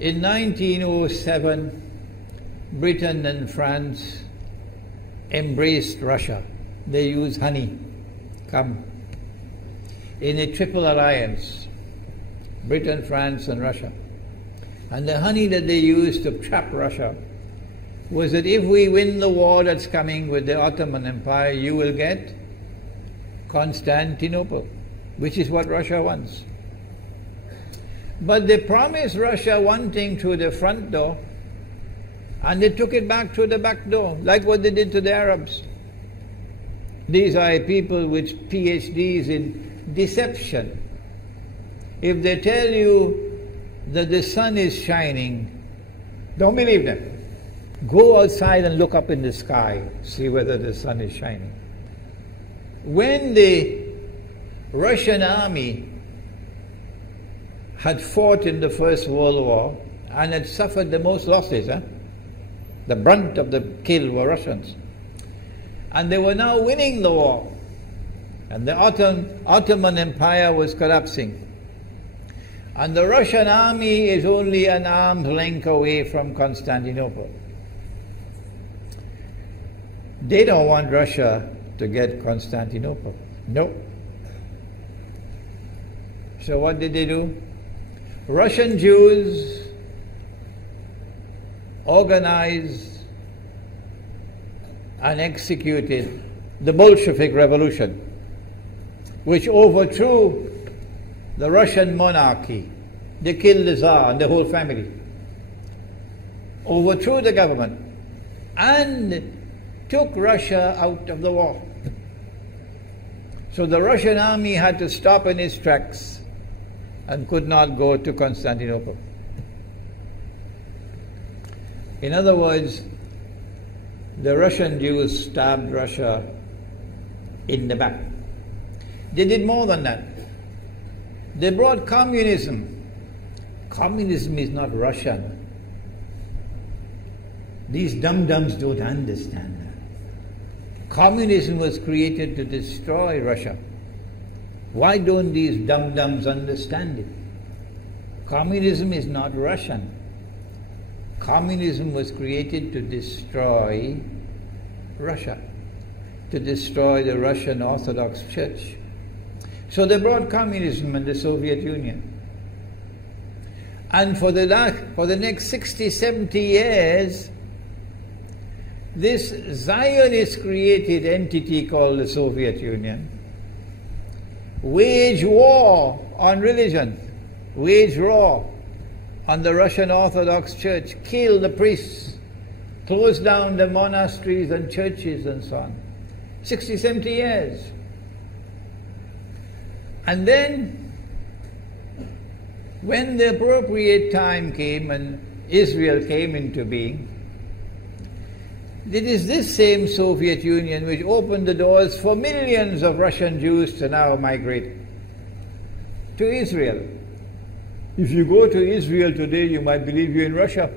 In 1907, Britain and France embraced Russia. They used honey, in a triple alliance, Britain, France and Russia. And the honey that they used to trap Russia was that if we win the war that's coming with the Ottoman Empire, you will get Constantinople, which is what Russia wants. But they promised Russia one thing through the front door, and they took it back through the back door, like what they did to the Arabs. These are people with PhDs in deception. If they tell you that the sun is shining, don't believe them. Go outside and look up in the sky, see whether the sun is shining. When the Russian army had fought in the First World War and had suffered the most losses, the brunt of the kill were Russians, and they were now winning the war, and the Ottoman Empire was collapsing, and the Russian army is only an arm's length away from Constantinople. They don't want Russia to get Constantinople. No. So what did they do? Russian Jews organized and executed the Bolshevik Revolution, which overthrew the Russian monarchy. They killed the Tsar and the whole family, overthrew the government, and took Russia out of the war. So the Russian army had to stop in its tracks and could not go to Constantinople. In other words, the Russian Jews stabbed Russia in the back. They did more than that. They brought communism. Communism is not Russian. These dum-dums don't understand that. Communism was created to destroy Russia. Why don't these dum-dums understand it? Communism is not Russian. Communism was created to destroy Russia, to destroy the Russian Orthodox Church. So they brought communism in the Soviet Union. And for the next 60, 70 years, this Zionist-created entity called the Soviet Union waged war on religion, waged war on the Russian Orthodox Church, killed the priests, closed down the monasteries and churches and so on. 60, 70 years. And then, when the appropriate time came and Israel came into being, it is this same Soviet Union which opened the doors for millions of Russian Jews to now migrate to Israel. If you go to Israel today, you might believe you're in Russia.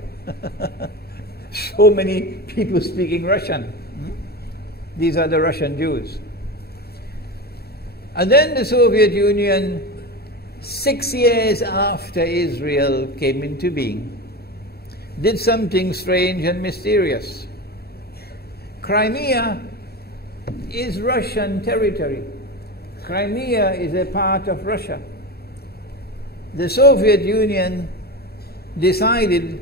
So many people speaking Russian. These are the Russian Jews. And then the Soviet Union, 6 years after Israel came into being, did something strange and mysterious. Crimea is Russian territory. Crimea is a part of Russia. The Soviet Union decided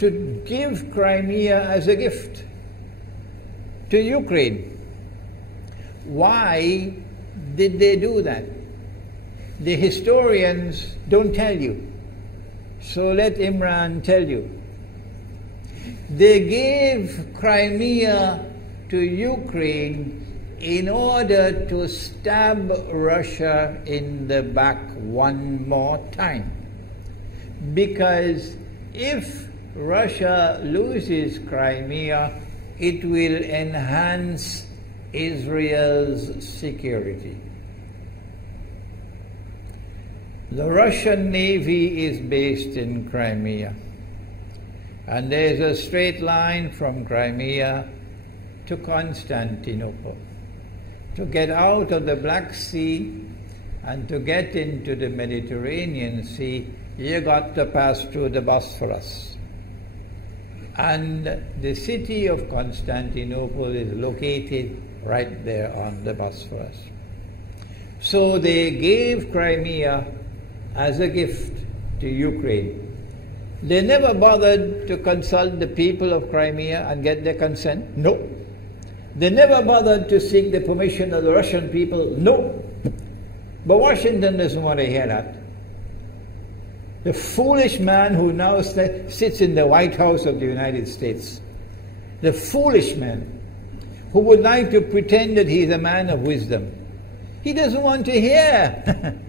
to give Crimea as a gift to Ukraine. Why did they do that? The historians don't tell you. So let Imran tell you. They gave Crimea to Ukraine in order to stab Russia in the back one more time. Because if Russia loses Crimea, it will enhance Israel's security. The Russian Navy is based in Crimea, and there's a straight line from Crimea to Constantinople. To get out of the Black Sea and to get into the Mediterranean Sea, you got to pass through the Bosphorus. And the city of Constantinople is located right there on the Bosphorus. So they gave Crimea as a gift to Ukraine. They never bothered to consult the people of Crimea and get their consent. No. They never bothered to seek the permission of the Russian people. No. But Washington doesn't want to hear that. The foolish man who now sits in the White House of the United States, the foolish man who would like to pretend that he's a man of wisdom, he doesn't want to hear.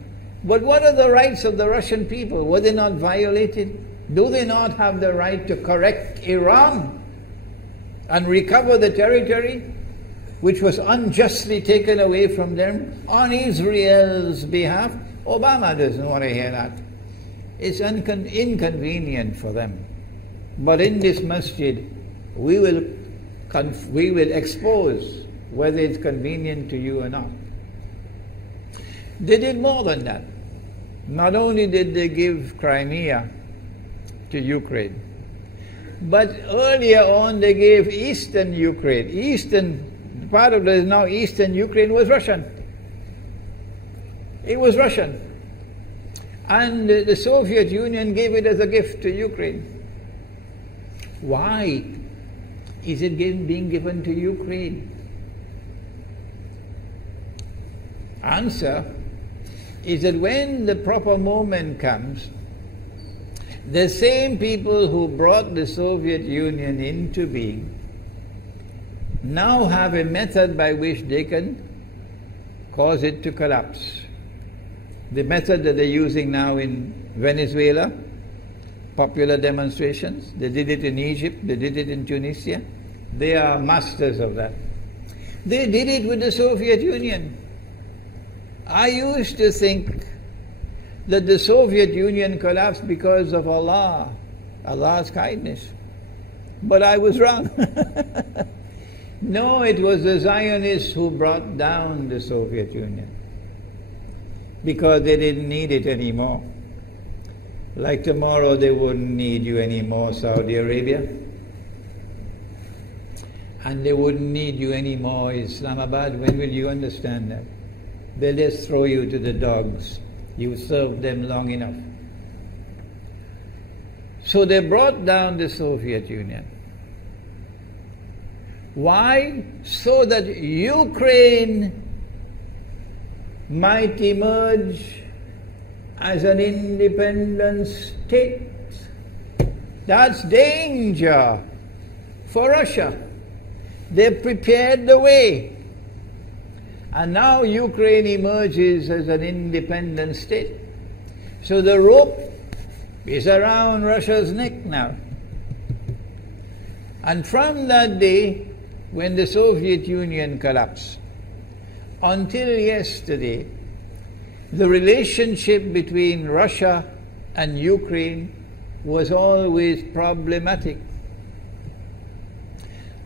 But what are the rights of the Russian people? Were they not violated? Do they not have the right to correct Iran and recover the territory which was unjustly taken away from them on Israel's behalf? Obama doesn't want to hear that. It's inconvenient for them. But in this masjid, we will expose whether it's convenient to you or not. They did more than that. Not only did they give Crimea to Ukraine, but earlier on they gave eastern Ukraine. Eastern, part of the now eastern Ukraine was Russian. It was Russian. And the Soviet Union gave it as a gift to Ukraine. Why is it being given to Ukraine? Answer is that when the proper moment comes, the same people who brought the Soviet Union into being now have a method by which they can cause it to collapse. The method that they're using now in Venezuela, popular demonstrations, they did it in Egypt, they did it in Tunisia. They are masters of that. They did it with the Soviet Union. I used to think that the Soviet Union collapsed because of Allah's kindness. But I was wrong. No, it was the Zionists who brought down the Soviet Union because they didn't need it anymore. Like tomorrow they wouldn't need you anymore, Saudi Arabia. And they wouldn't need you anymore, Islamabad. When will you understand that? They'll just throw you to the dogs. You served them long enough. So they brought down the Soviet Union. Why? So that Ukraine might emerge as an independent state. That's danger for Russia. They've prepared the way. And now Ukraine emerges as an independent state. So the rope is around Russia's neck now. And from that day, when the Soviet Union collapsed, until yesterday, the relationship between Russia and Ukraine was always problematic.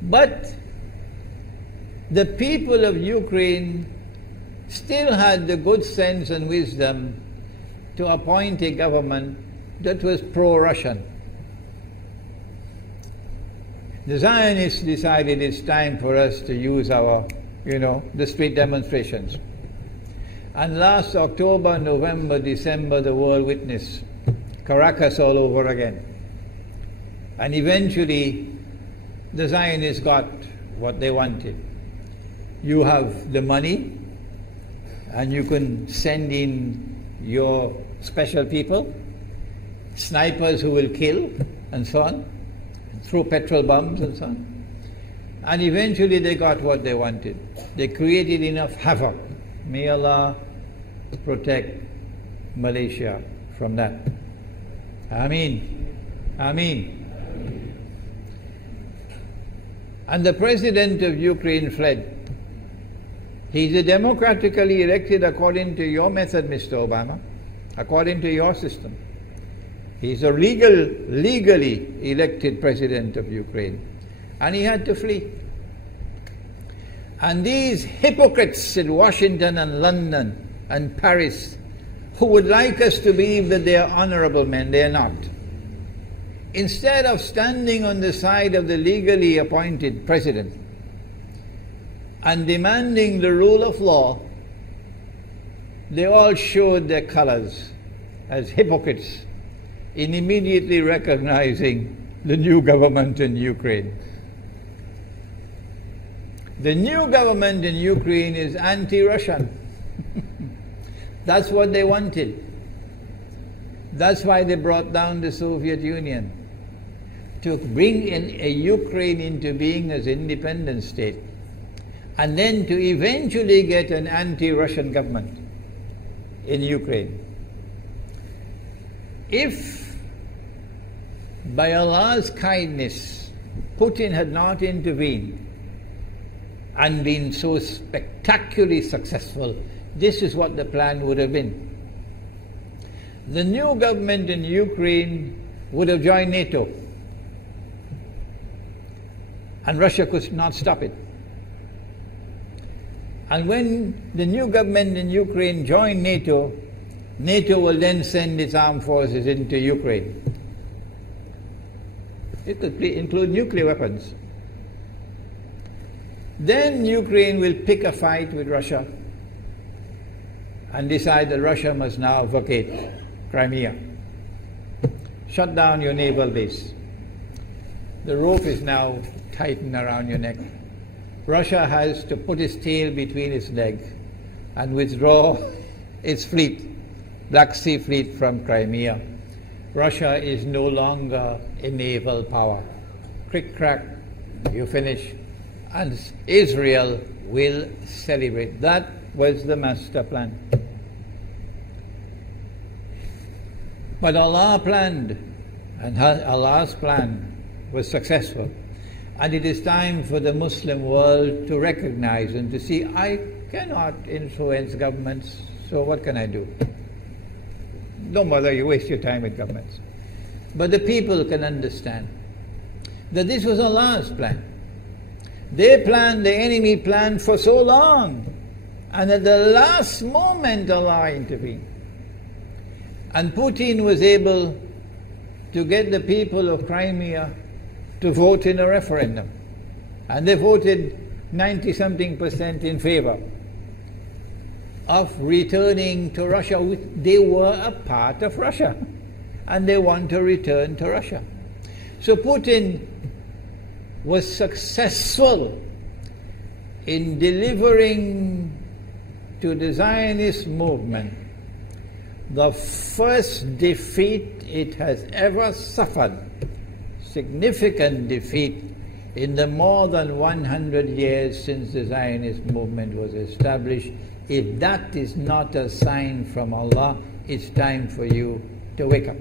But the people of Ukraine still had the good sense and wisdom to appoint a government that was pro-Russian. The Zionists decided it's time for us to use our, the street demonstrations. And last October, November, December, the world witnessed Caracas all over again. And eventually, the Zionists got what they wanted. You have the money, and you can send in your special people, snipers who will kill, and so on, throw petrol bombs and so on. And eventually they got what they wanted. They created enough havoc. May Allah protect Malaysia from that. Ameen. Ameen. And the president of Ukraine fled. He's a democratically elected according to your method, Mr. Obama, according to your system. He's a legally elected president of Ukraine. And he had to flee. And these hypocrites in Washington and London and Paris who would like us to believe that they are honorable men. They are not. Instead of standing on the side of the legally appointed president and demanding the rule of law, they all showed their colors as hypocrites in immediately recognizing the new government in Ukraine. The new government in Ukraine is anti-Russian. That's what they wanted. That's why they brought down the Soviet Union, to bring in a Ukraine into being as an independent state, and then to eventually get an anti-Russian government in Ukraine. If by Allah's kindness Putin had not intervened and been so spectacularly successful, this is what the plan would have been. The new government in Ukraine would have joined NATO, and Russia could not stop it. And when the new government in Ukraine joined NATO, NATO will then send its armed forces into Ukraine. It could include nuclear weapons. Then Ukraine will pick a fight with Russia and decide that Russia must now vacate Crimea. Shut down your naval base. The rope is now tightened around your neck. Russia has to put its tail between its legs and withdraw its fleet, Black Sea Fleet, from Crimea. Russia is no longer a naval power. Crick crack, you finish. And Israel will celebrate. That was the master plan. But Allah planned, and Allah's plan was successful. And it is time for the Muslim world to recognize and to see, I cannot influence governments, so what can I do? Don't bother, you waste your time with governments. But the people can understand that this was Allah's plan. They planned, the enemy planned for so long, and at the last moment Allah intervened. And Putin was able to get the people of Crimea to vote in a referendum. And they voted 90-something% in favor of returning to Russia. They were a part of Russia, and they want to return to Russia. So Putin was successful in delivering to the Zionist movement the first defeat it has ever suffered, significant defeat, in the more than 100 years since the Zionist movement was established. If that is not a sign from Allah, it's time for you to wake up.